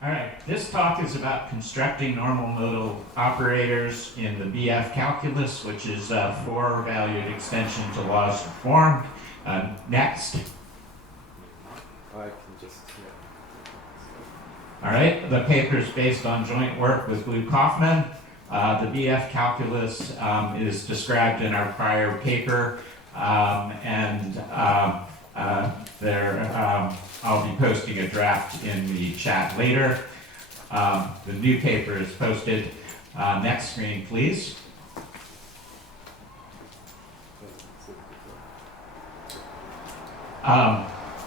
All right, this talk is about constructing normal modal operators in the BF calculus, which is a four-valued extension to laws of form. Next. I can just, All right, the paper is based on joint work with Lou Kaufman. The BF calculus is described in our prior paper, I'll be posting a draft in the chat later. The new paper is posted. Next screen, please.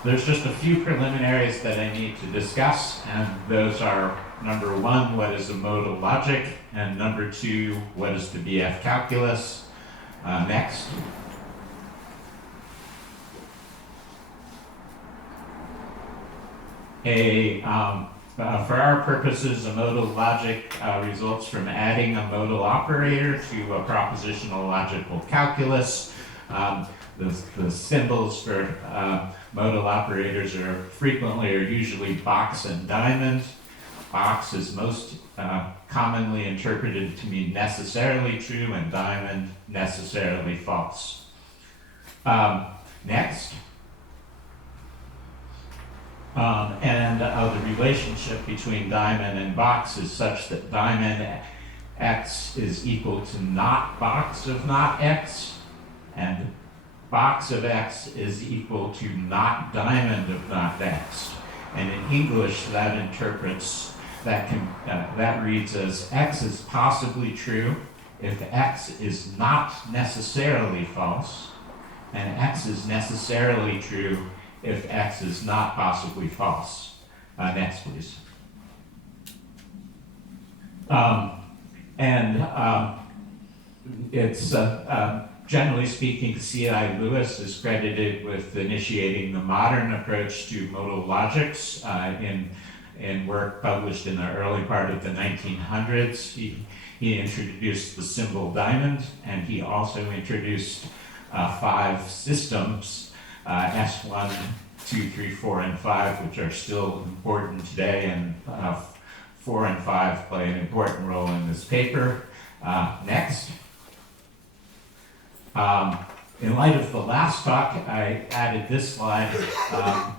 There's just a few preliminaries that I need to discuss, and those are number one, what is a modal logic? And number two, what is the BF calculus? Next. For our purposes, a modal logic results from adding a modal operator to a propositional logical calculus. The symbols for modal operators are usually box and diamond. Box is most commonly interpreted to mean necessarily true, and diamond necessarily false. Next. The relationship between diamond and box is such that diamond x is equal to not box of not x, and box of x is equal to not diamond of not x. And in English, that reads as x is possibly true if x is not necessarily false, and x is necessarily true if x is not possibly false. Next, please. It's generally speaking, C.I. Lewis is credited with initiating the modern approach to modal logics in work published in the early part of the 1900s. He introduced the symbol diamond, and he also introduced 5 systems, S1, 2, 3, 4, and 5, which are still important today, and 4 and 5 play an important role in this paper. Next. In light of the last talk, I added this slide.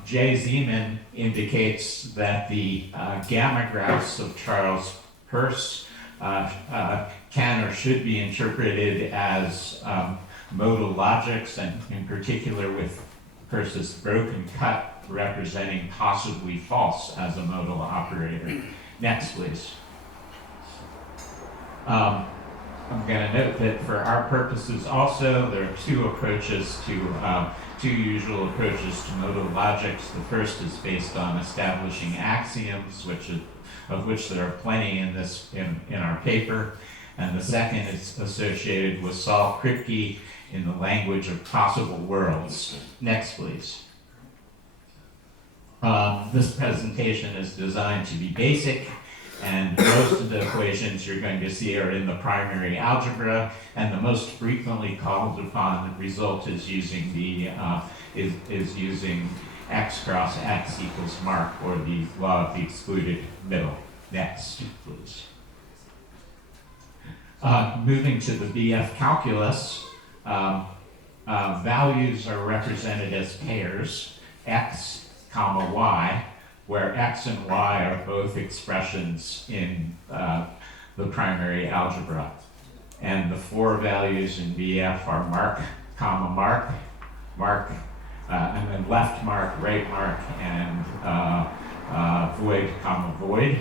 J. Zeeman indicates that the gamma graphs of Charles Peirce can or should be interpreted as modal logics, and in particular with Peirce's broken cut representing possibly false as a modal operator. Next, please. I'm going to note that for our purposes also, there are two usual approaches to modal logics. The first is based on establishing axioms, of which there are plenty in our paper. And the second is associated with Saul Kripke in the language of possible worlds. Next, please. This presentation is designed to be basic, and most of the equations you're going to see are in the primary algebra, and the most frequently called upon result is using using x cross x equals mark, or the law of the excluded middle. Next, please. Moving to the BF calculus, values are represented as pairs, x, comma, y, where x and y are both expressions in the primary algebra. And the 4 values in BF are mark, comma, mark, and then left mark, right mark, and void, comma, void.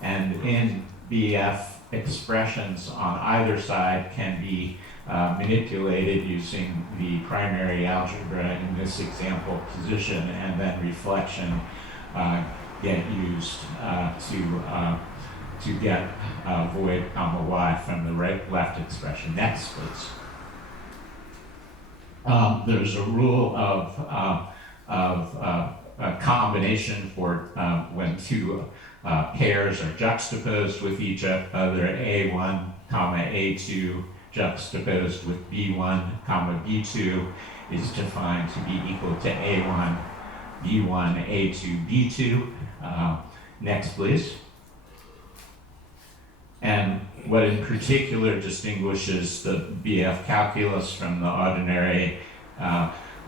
And in BF, expressions on either side can be manipulated using the primary algebra, in this example, position, and then reflection get used to get void, comma, y from the right-left expression. Next, please. There's a rule of a combination for when two pairs are juxtaposed with each other. A1, comma, A2 juxtaposed with B1, comma, B2 is defined to be equal to A1, B1, A2, B2. Next, please. And what in particular distinguishes the BF calculus from the ordinary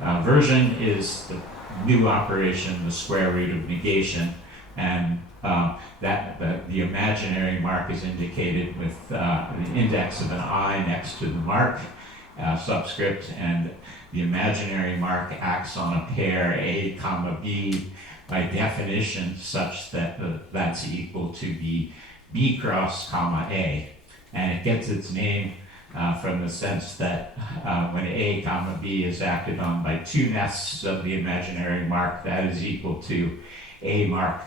version is the new operation, the square root of negation, and the imaginary mark is indicated with the index of an I next to the mark subscript, and the imaginary mark acts on a pair A comma B by definition such that that's equal to the B cross comma A. And it gets its name from the sense that when A comma B is acted on by two nests of the imaginary mark, that is equal to A mark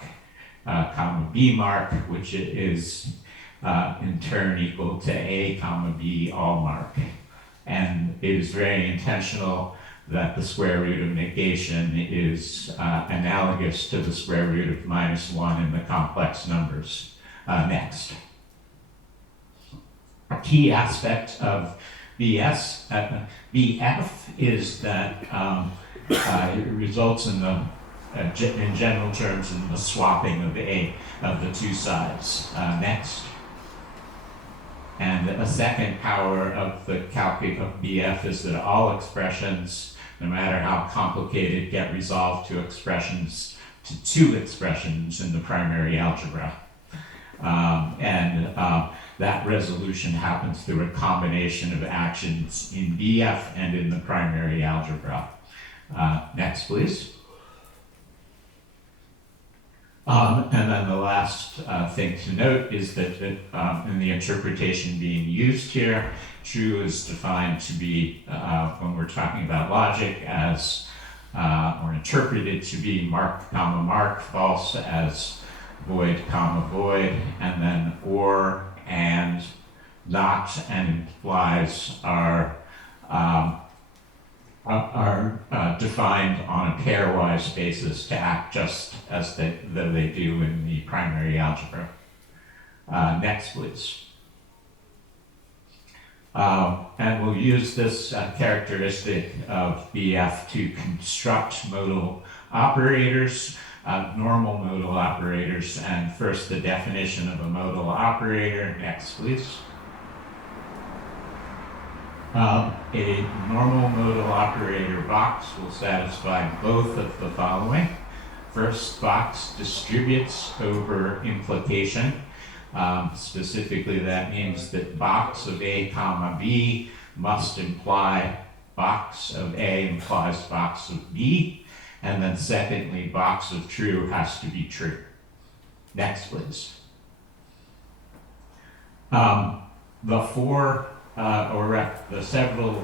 comma B mark, which is in turn equal to A comma B all mark. And it is very intentional that the square root of negation is analogous to the square root of -1 in the complex numbers. Next. A key aspect of BF is that it results in in general terms in the swapping of the two sides. Next. And a second power of the calculus of BF is that all expressions, no matter how complicated, get resolved to two expressions in the primary algebra. That resolution happens through a combination of actions in BF and in the primary algebra. Next, please. And then the last thing to note is that in the interpretation being used here, true is defined to be, when we're talking about logic, as, or interpreted to be mark, comma, mark, false as void, comma, void, and then or, and, not, and implies are defined on a pairwise basis to act just as they do in the primary algebra. Next, please. And we'll use this characteristic of BF to construct modal operators, normal modal operators, and first the definition of a modal operator. Next, please. A normal modal operator box will satisfy both of the following. First, box distributes over implication. Specifically, that means that box of A comma B must imply box of A implies box of B. And then secondly, box of true has to be true. Next, please. The several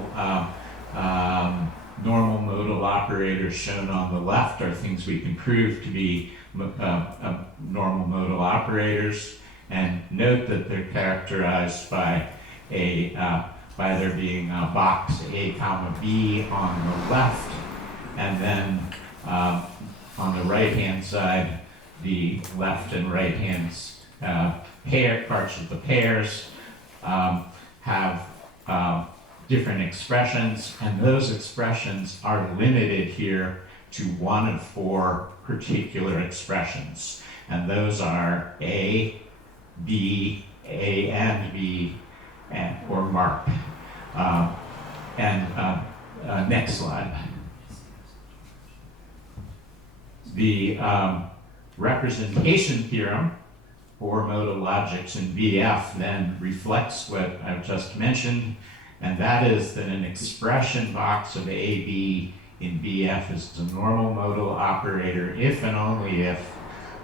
normal modal operators shown on the left are things we can prove to be normal modal operators, and note that they're characterized by there being a box A comma B on the left, and then on the right hand side, the left and right hands parts of the pairs have different expressions, and those expressions are limited here to one of four particular expressions, and those are A, B, A and B, or mark. Next slide. The representation theorem for modal logics in BF then reflects what I've just mentioned, and that is that an expression box of AB in BF is the normal modal operator if and only if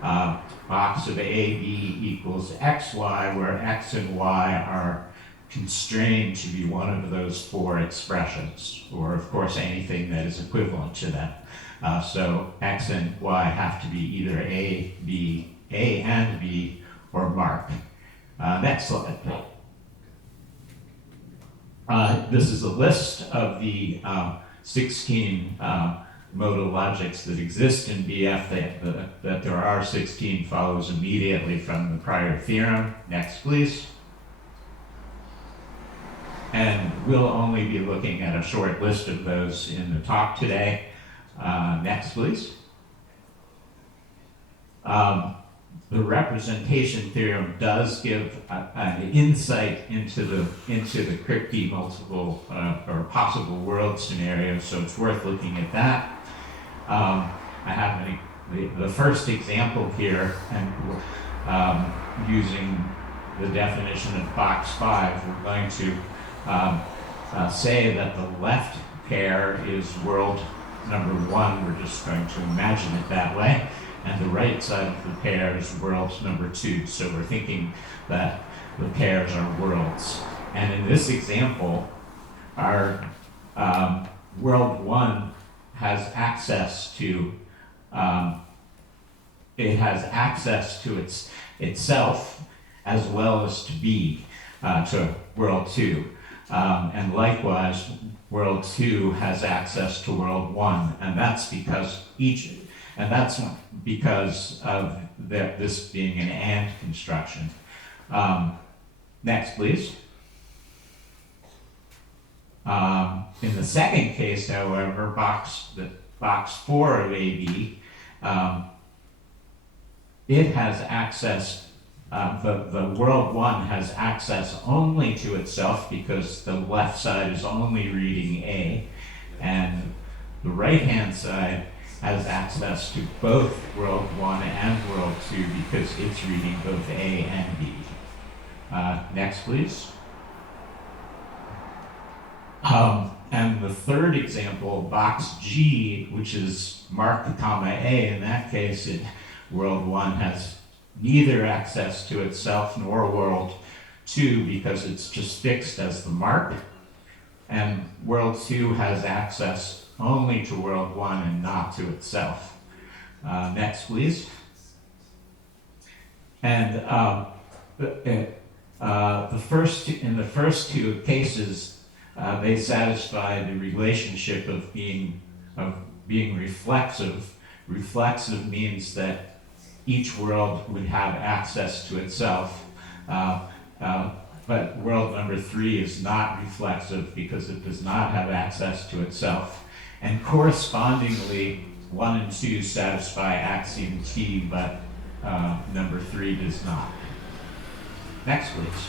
box of AB equals XY, where X and Y are constrained to be one of those four expressions, or of course anything that is equivalent to them. So X and Y have to be either A and B, or mark. Next slide. This is a list of the 16 modal logics that exist in BF. That there are 16 follows immediately from the prior theorem. Next, please. And we'll only be looking at a short list of those in the talk today. Next, please. the representation theorem does give an insight into the Kripke multiple or possible world scenario, so it's worth looking at that. I have the first example here, and using the definition of box 5, we're going to say that the left pair is world number 1. We're just going to imagine it that way. And the right side of the pair is world number 2. So we're thinking that the pairs are worlds. And in this example, our world 1 has access to itself as well as to B, to world 2. And likewise, world 2 has access to world 1, and that's because of this being an AND construction. Next, please. In the second case, however, box 4 of AB, it has access. The world 1 has access only to itself because the left side is only reading A, and the right-hand side has access to both world 1 and world 2 because it's reading both A and B. Next, please. And the third example, box G, which is marked comma A, in that case, world 1 has neither access to itself nor world 2 because it's just fixed as the mark, and world 2 has access only to world 1 and not to itself. Next, please. And in the first two cases, they satisfy the relationship of being reflexive. Reflexive means that each world would have access to itself, but world number 3 is not reflexive because it does not have access to itself. And correspondingly, 1 and 2 satisfy axiom T, but number 3 does not. Next, please.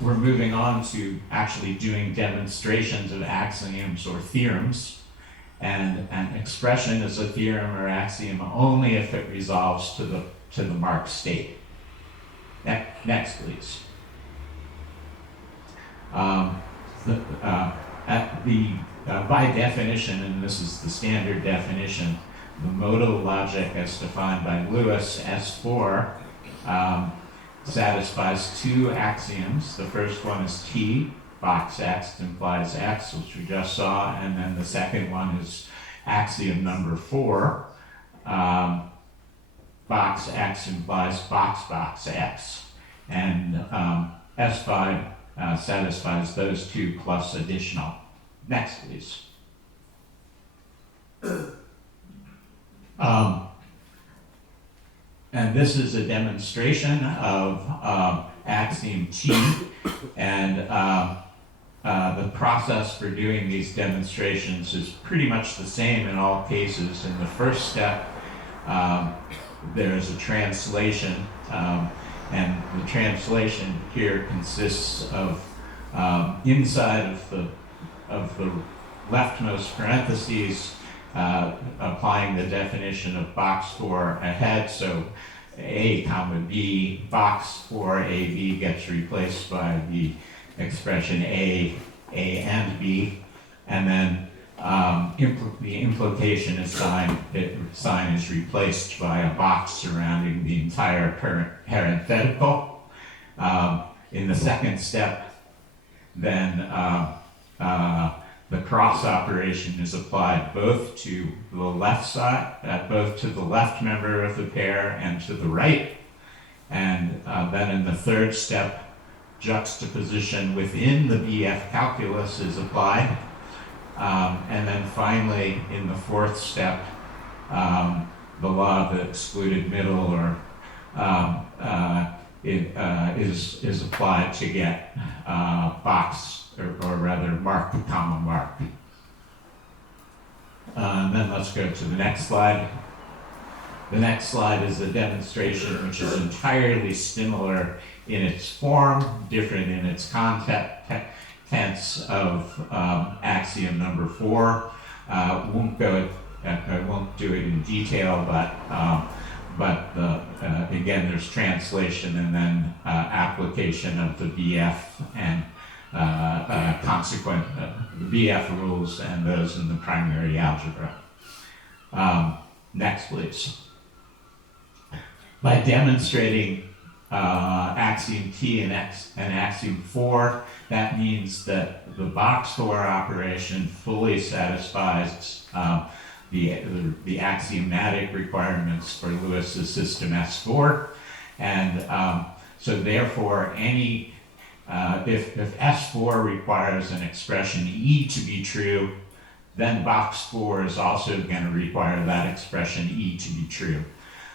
We're moving on to actually doing demonstrations of axioms or theorems. And an expression is a theorem or axiom only if it resolves to the marked state. Next, please. By definition, and this is the standard definition, the modal logic as defined by Lewis, S4, satisfies 2 axioms. The first one is T. Box X implies X, which we just saw, and then the second one is axiom number 4. Box X implies box X, and S5 satisfies those 2 plus additional. Next, please. And this is a demonstration of axiom T, and the process for doing these demonstrations is pretty much the same in all cases. In the first step, there is a translation, and the translation here consists of inside of the leftmost parentheses, applying the definition of box 4 ahead. So A comma B, box 4 AB gets replaced by the expression A and B, and then the implication sign is replaced by a box surrounding the entire parenthetical. In the second step, then the cross operation is applied both to the left side, both to the left member of the pair and to the right. And then in the third step, juxtaposition within the BF calculus is applied. And then finally, in the fourth step, the law of the excluded middle is applied to get box, or rather mark, comma mark. And then let's go to the next slide. The next slide is a demonstration which is entirely similar in its form, different in its contents of axiom number 4. I won't do it in detail, but again, there's translation and then application of the BF and consequent BF rules and those in the primary algebra. Next, please. By demonstrating axiom T and axiom 4, that means that the box 4 operation fully satisfies the axiomatic requirements for Lewis's system S4, and so therefore if S4 requires an expression E to be true, then box 4 is also going to require that expression E to be true.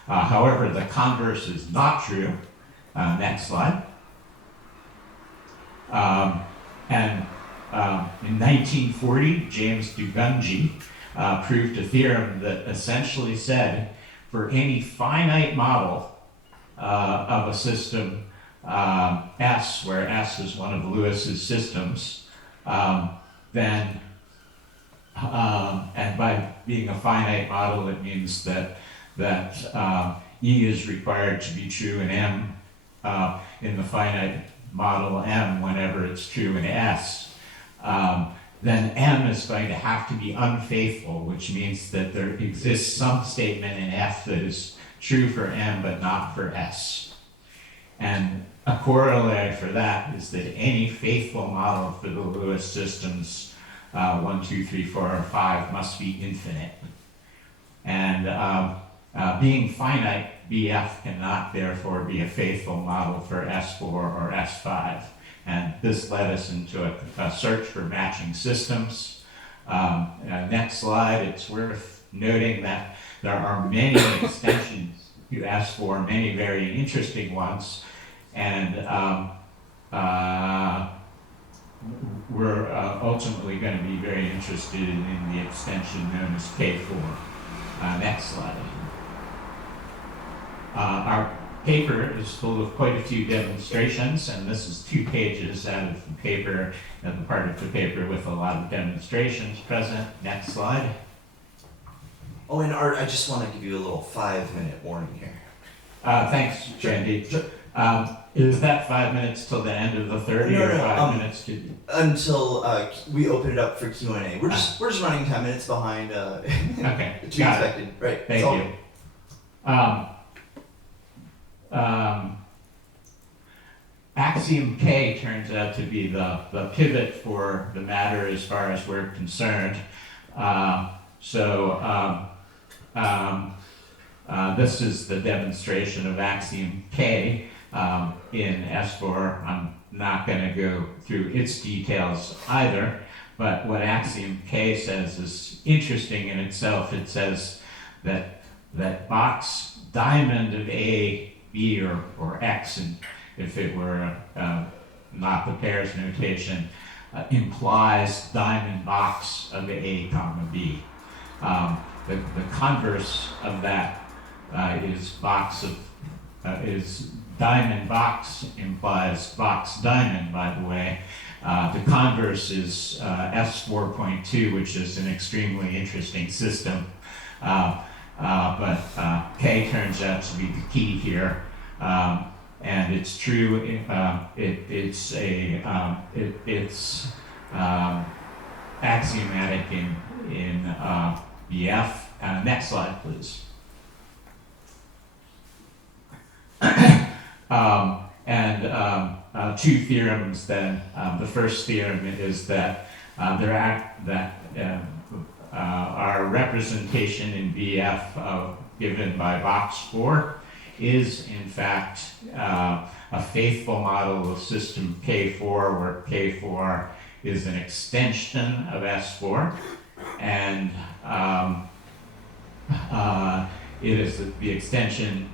However, the converse is not true. Next slide. In 1940, James Dugunji proved a theorem that essentially said for any finite model of a system S, where S is one of Lewis's systems, then and by being a finite model, it means that E is required to be true in M in the finite model M whenever it's true in S. Then M is going to have to be unfaithful, which means that there exists some statement in F that is true for M but not for S. And a corollary for that is that any faithful model for the Lewis systems 1, 2, 3, 4, or 5 must be infinite. And being finite, BF cannot therefore be a faithful model for S4 or S5. And this led us into a search for matching systems. Next slide, it's worth noting that there are many extensions to S4, many very interesting ones. And we're ultimately going to be very interested in the extension known as K4. Next slide. Our paper is full of quite a few demonstrations, and this is 2 pages out of the paper, the part of the paper with a lot of demonstrations present. Next slide. Oh, and Art, I just want to give you a little 5-minute warning here. Thanks, Randy. Sure. Is that 5 minutes till the end of the 30 No, or no, 5 minutes to... Until we open it up for Q&A. We're just running 10 minutes behind. Okay, to be got it. expected. Right. Thank you. Axiom K turns out to be the pivot for the matter as far as we're concerned. This is the demonstration of axiom K in S4. I'm not going to go through its details either, but what axiom K says is interesting in itself. It says that box diamond of A, B, or X, and if it were not the pairs notation, implies diamond box of A comma B. The converse of that is diamond box implies box diamond, by the way. The converse is S4.2, which is an extremely interesting system. But K turns out to be the key here. And it's true. It's axiomatic in BF. Next slide, please. Two theorems then. The first theorem is that our representation in BF given by box 4 is in fact a faithful model of system K4, where K4 is an extension of S4, and it is the extension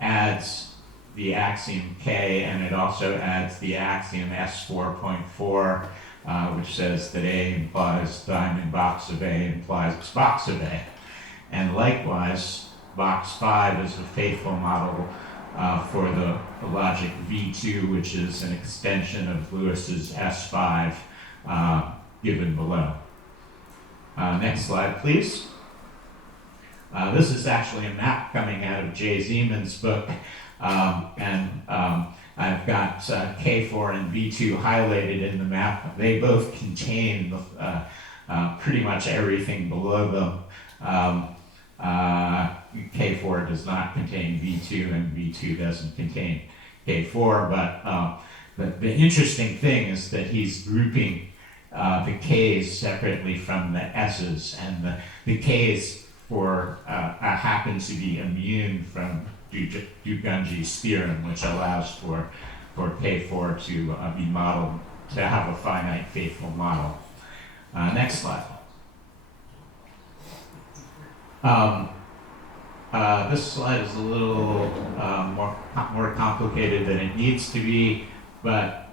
adds the axiom K, and it also adds the axiom S4.4, which says that A implies diamond box of A implies box of A. And likewise, box 5 is a faithful model for the logic V2, which is an extension of Lewis's S5 given below. Next slide, please. This is actually a map coming out of Jay Zeman's book, and I've got K4 and V2 highlighted in the map. They both contain pretty much everything below them. K4 does not contain V2, and V2 doesn't contain K4, but the interesting thing is that he's grouping the K's separately from the S's, and the K's happen to be immune from Duganji's theorem, which allows for K4 to be modeled, to have a finite faithful model. Next slide. This slide is a little more complicated than it needs to be, but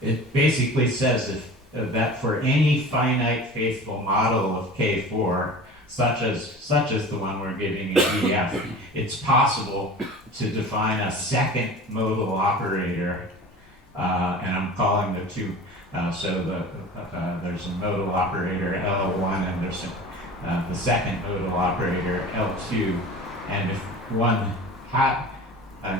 it basically says that for any finite faithful model of K4, such as the one we're giving in DF, it's possible to define a second modal operator, and I'm calling the two. There's a modal operator L1, and there's the second modal operator L2, and if one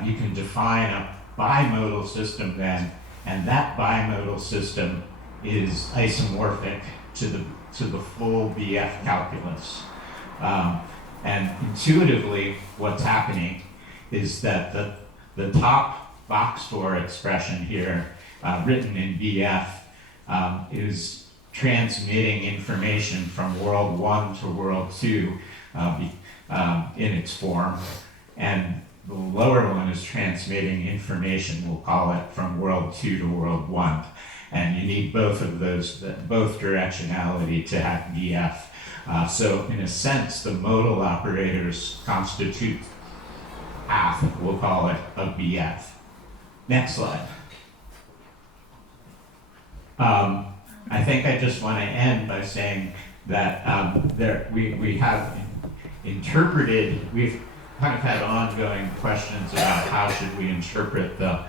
you can define a bimodal system then, and that bimodal system is isomorphic to the full BF calculus. And intuitively, what's happening is that the top box 4 expression here, written in BF, is transmitting information from world 1 to world 2 in its form, and the lower one is transmitting information, we'll call it, from world 2 to world 1. And you need both of those, both directionality to have BF. So in a sense, the modal operators constitute path, we'll call it, of BF. Next slide. I think I just want to end by saying that we have interpreted, we've kind of had ongoing questions about how should we interpret the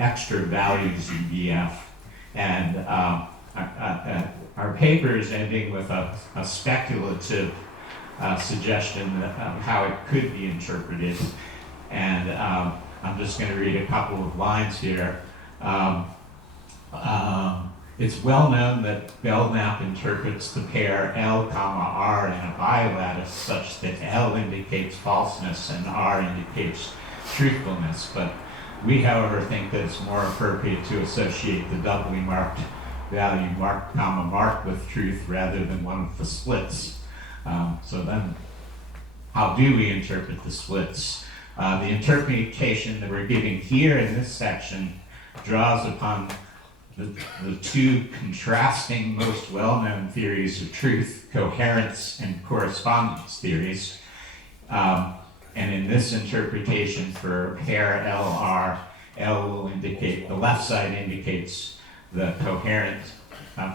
extra values in BF. And our paper is ending with a speculative suggestion of how it could be interpreted. And I'm just going to read a couple of lines here. It's well known that Belknap interprets the pair L, R in a bilattice such that L indicates falseness and R indicates truthfulness. But we, however, think that it's more appropriate to associate the doubly marked value mark, mark with truth rather than one of the splits. So then, how do we interpret the splits? The interpretation that we're giving here in this section draws upon the two contrasting most well-known theories of truth, coherence and correspondence theories. And in this interpretation for pair LR, L will indicate, the left side indicates the coherent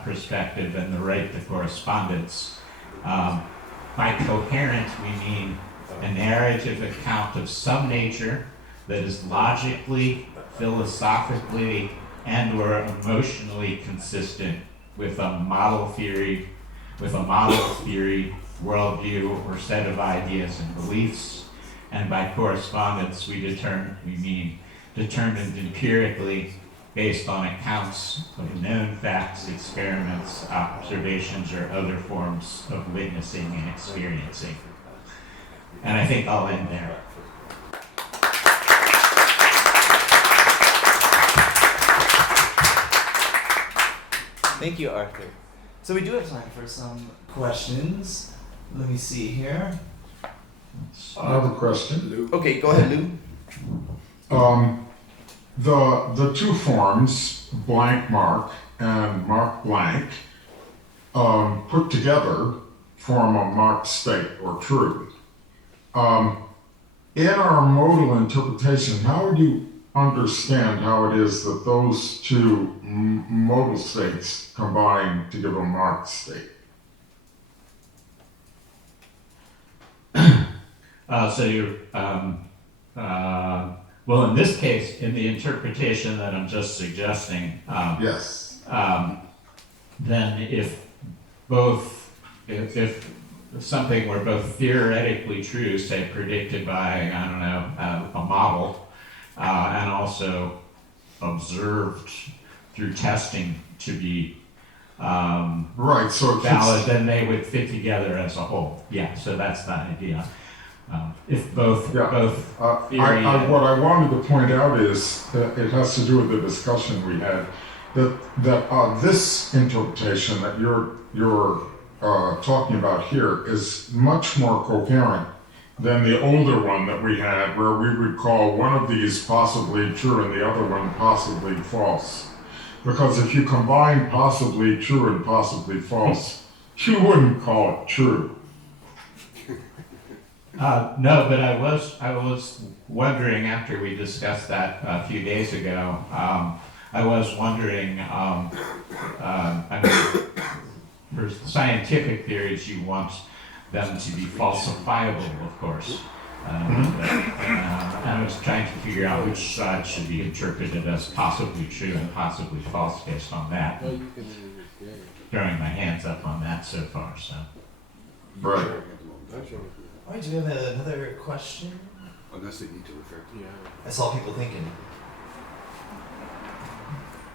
perspective and the right the correspondence. By coherent, we mean a narrative account of some nature that is logically, philosophically, and or emotionally consistent with a model theory, worldview, or set of ideas and beliefs. And by correspondence, we mean determined empirically based on accounts of known facts, experiments, observations, or other forms of witnessing and experiencing. And I think I'll end there. Thank you, Arthur. So we do have time for some questions. Let me see here. I have a question. Okay, go ahead, Lou. The two forms, blank mark and mark blank, put together form a marked state or truth. In our modal interpretation, how would you understand how it is that those two modal states combine to give a marked state? So you're, well, in this case, in the interpretation that I'm just suggesting, Yes. then if something were both theoretically true, say predicted by, I don't know, a model, and also observed through testing to be Right, so it valid, fits, then they would fit together as a whole. Yeah, so that's the idea. If both Yeah. theory what I wanted to point out is that it has to do with the discussion we had, that this interpretation that you're talking about here is much more coherent than the older one that we had, where we would call one of these possibly true and the other one possibly false. Because if you combine possibly true and possibly false, you wouldn't call it true. no, but I was wondering after we discussed that a few days ago. I was wondering. I mean, for scientific theories, you want them to be falsifiable, of course. I was trying to figure out which side should be interpreted as possibly true and possibly false based on that. Well, you can Throwing my hands up on that so far. So. Right. All right, do we have another question? Unless they need to refer to. Yeah. I saw people thinking.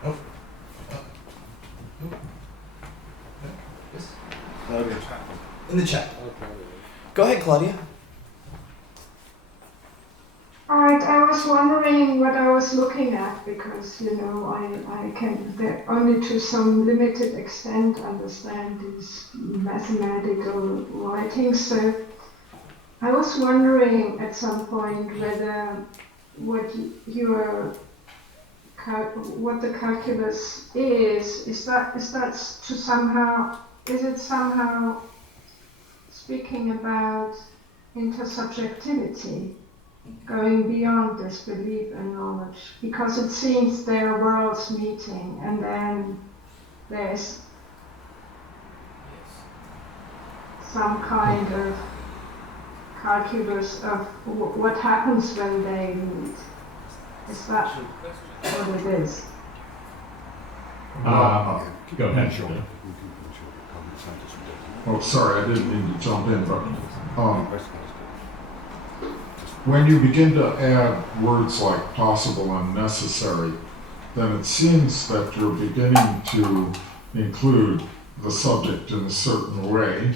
Oh. Yes. In the chat. I'll probably. Go ahead, Claudia. All right, I was wondering what I was looking at because, I can only to some limited extent understand these mathematical writings. So I was wondering at some point whether what the calculus is it somehow speaking about intersubjectivity, going beyond this belief and knowledge, because it seems there are worlds meeting and then there's some kind of calculus of what happens when they meet. Is that what it is? Go ahead. Oh, sorry, I didn't mean to jump in, but when you begin to add words like possible and necessary, then it seems that you're beginning to include the subject in a certain way.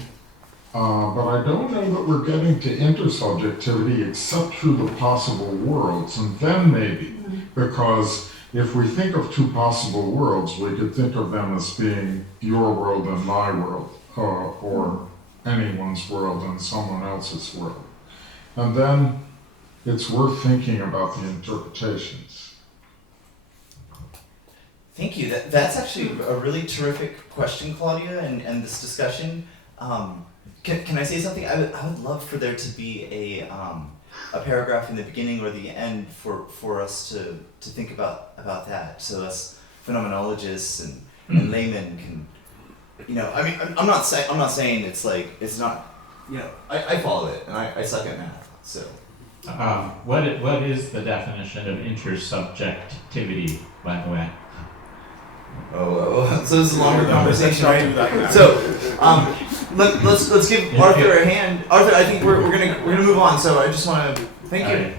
But I don't know that we're getting to intersubjectivity except through the possible worlds, and then maybe, because if we think of two possible worlds, we could think of them as being your world and my world, or anyone's world and someone else's world. And then it's worth thinking about the interpretations. Thank you. That's actually a really terrific question, Claudia, and this discussion. Can I say something? I would love for there to be a paragraph in the beginning or the end for us to think about that. So us phenomenologists and laymen can, I mean, I'm not saying it's like it's not, I follow it and I suck at math. So. What is the definition of intersubjectivity, by the way? Oh, so this is a longer conversation, right? So, let's give Arthur a hand. Arthur, I think we're gonna move on. So I just want to thank you. All right.